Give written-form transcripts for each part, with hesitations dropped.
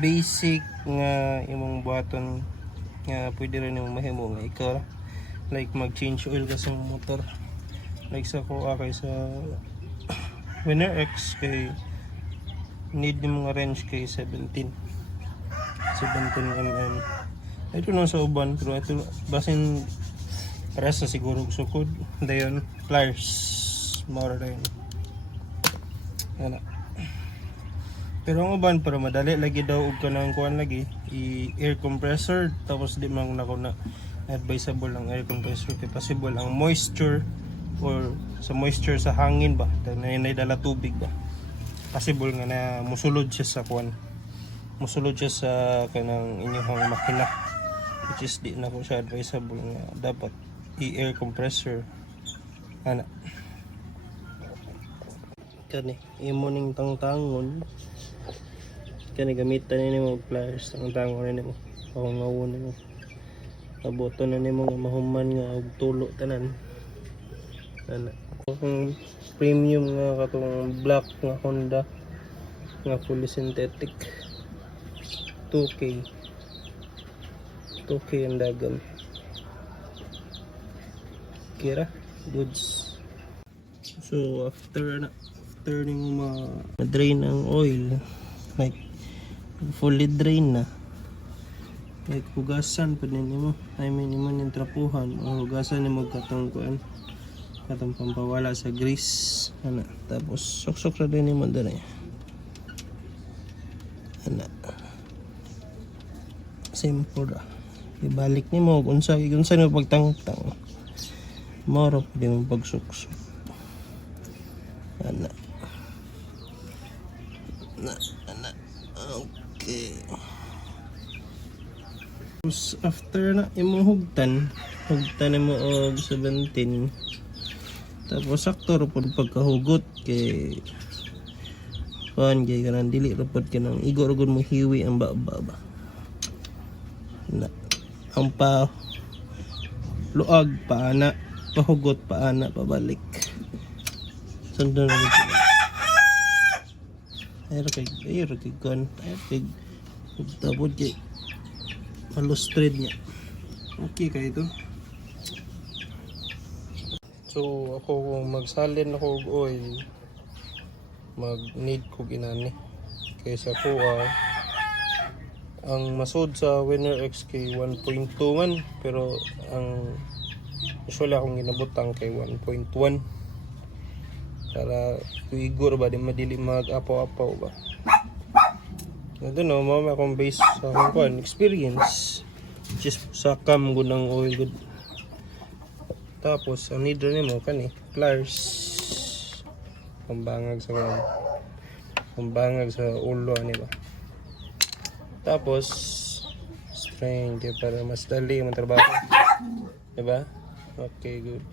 basic nga imong buhaton nga pwede rin imong mahimo nga ikaw like mag change oil ka sa motor. Like sa kuha kay sa Winner X kay need nimo nga range kay 17 mm. Ito na sa uban pero ito basin para sa siguro sukod dayon pliers more rin ana. Pero ang uban para madali lagi daw og kanang kuan lagi air compressor tapos di man nako na advisable ang air compressor kay possible ang moisture or sa moisture sa hangin ba na dala tubig ba possible nga na musulod siya sa kuan, musulod siya sa kanang inyong makina, which is di na ko siya advisable nga dapat air compressor ana. Kani imo ning tangtangon kani gamitan nimo og pliers ang tangon nimo pangawon nimo paboto na nimo nga mahuman nga og tulo tanan ana. Ang premium nga katong black nga Honda nga fully synthetic 2K ang dagan kira goods. So after nimo ma-drain ang oil like fully drain na like hugasan pa din nimo nimo ning trapuhan o hugasan nimo katong kuan katong pampawala sa grease ana tapos sok-sok ra din nimo dere ana simple ra ibalik nimo kung unsa nimo pagtangtang moro pwede mo pagsuksok ana. Okay. Tapos after na imong hugtan mo og 17 tapos sakto ra pud pagkahugot kay kuan kay kanang dili ra pud kanang igo ra gud mo hiwi ang baba ba na ang pa luag paana pahugot paana pabalik sundan ra gud ayro kay kon tapos kay halos thread niya okay kay ito. So ako kung magsalin ako og oil mag need ko ginani kaysa kuha ang masud sa Winner XK 1.2 man pero ang usually akong ginabutang kay 1.1 para igor ba di madili mag-apaw-apaw ba. I don't know, mama akong base sa akong experience just sa cam gud ng oil good. Tapos ang need nimo kani pliers pambangag sa ulo ani ba. Tapos string para mas dali ang trabaho, diba? Okay, good.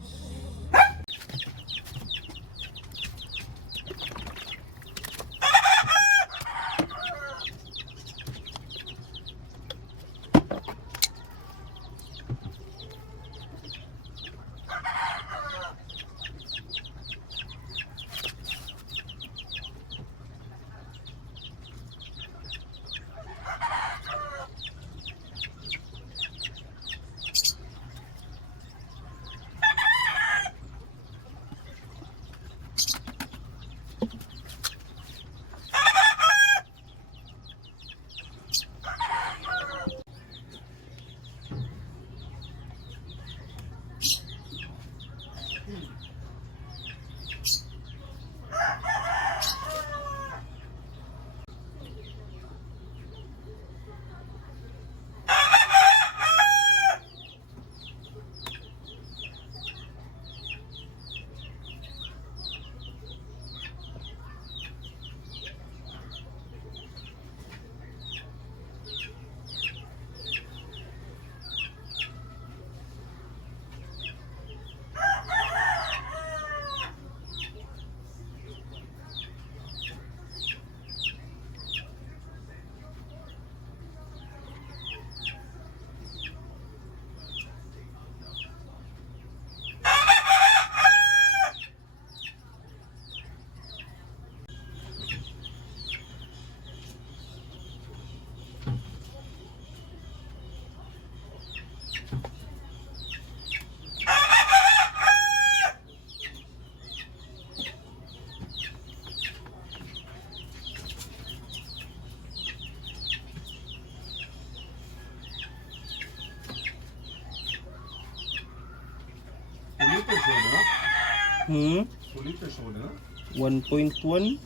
Hmm? 1.1.